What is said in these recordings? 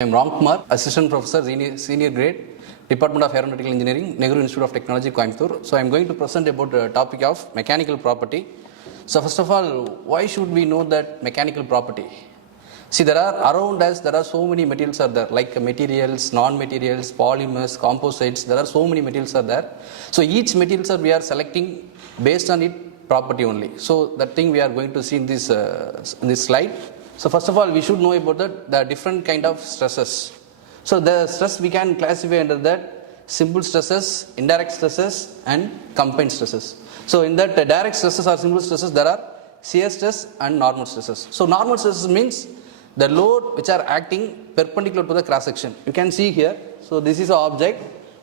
I am Ram Kumar, Assistant Professor, Senior Grade, Department of Aeronautical Engineering, Nehru Institute of Technology, Coimbatore. So I am going to present about the topic of mechanical property. So first of all, why should we know that mechanical property? See, there are so many materials are there, like materials, non-materials, polymers, composites. There are so many materials are there. So each materials we are selecting based on its property only. So that thing we are going to see in this slide. So first of all, we should know about the different kind of stresses. So the stress we can classify under that simple stresses, indirect stresses, and combined stresses. So in that direct stresses or simple stresses, there are shear stress and normal stresses. So normal stresses means the load which are acting perpendicular to the cross section. You can see here. So this is an object,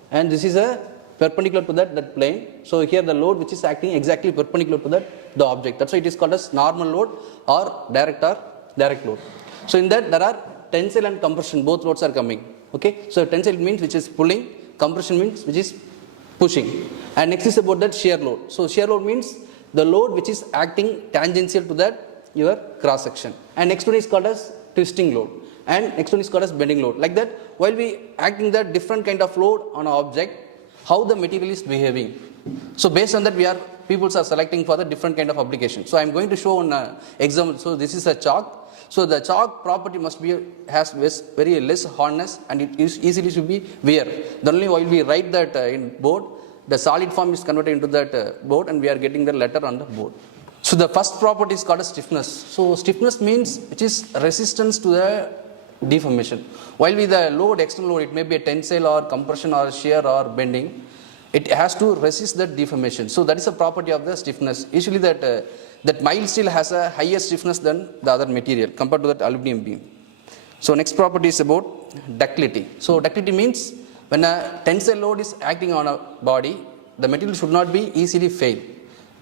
and this is a perpendicular to that plane. So here the load which is acting exactly perpendicular to the object. That's why it is called as normal load or direct load. So in that there are tensile and compression, both loads are coming. Okay, so tensile means which is pulling, compression means which is pushing. And next is about that shear load. So shear load means the load which is acting tangential to that your cross section. And next one is called as twisting load. And next one is called as bending load. Like that, while we acting that different kind of load on an object, how the material is behaving. So based on that, people are selecting for the different kind of application. So I am going to show an example. So this is a chalk. So the chalk property has very less hardness, and it is easily to be wear. Then only while we write that in board, the solid form is converted into that board, and we are getting the letter on the board. So the first property is called as stiffness. So stiffness means which is resistance to the deformation. While with the load, external load, it may be a tensile or compression or shear or bending, it has to resist that deformation. So that is a property of the stiffness. Usually that mild steel has a higher stiffness than the other material compared to that aluminum beam. So next property is about ductility. So ductility means when a tensile load is acting on a body, the material should not be easily fail.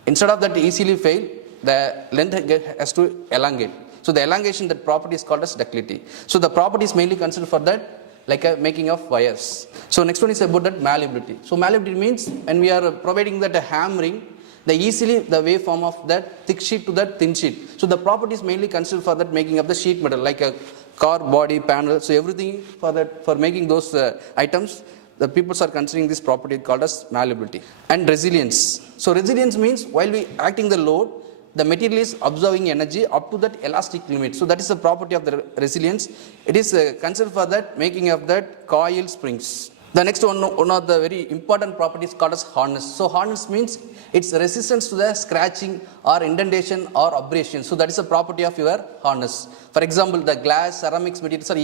Instead of that easily fail, the length has to elongate. So the elongation, that property is called as ductility. So the property is mainly considered for that, like a making of wires. So next one is about that malleability. So malleability means when we are providing that hammering, the waveform of that thick sheet to that thin sheet. So the property is mainly considered for that making of the sheet metal, like a car body panel. So everything for making those items, the people are considering this property called as malleability. And resilience. So resilience means while we acting the load, the material is absorbing energy up to that elastic limit. So that is the property of the resilience. It is considered for that making of that coil springs. The next one of the very important properties called as hardness. So hardness means its resistance to the scratching or indentation or abrasion. So that is a property of your hardness. For example, the glass, ceramics materials are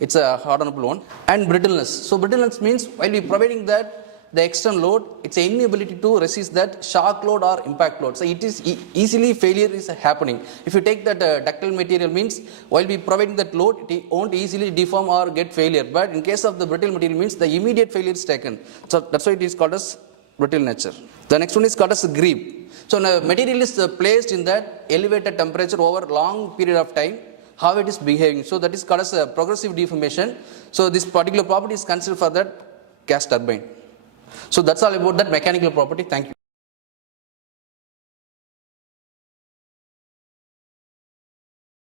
it's a hardenable one. And brittleness. So brittleness means while we providing that the external load, its inability to resist that shock load or impact load. So it is easily failure is happening. If you take that ductile material means while we providing that load, it won't easily deform or get failure. But in case of the brittle material means the immediate failure is taken. So that's why it is called as brittle nature. The next one is called as greave. So the material is placed in that elevated temperature over long period of time, how it is behaving. So that is called as a progressive deformation. So this particular property is considered for that gas turbine. So that's all about that mechanical property. Thank you.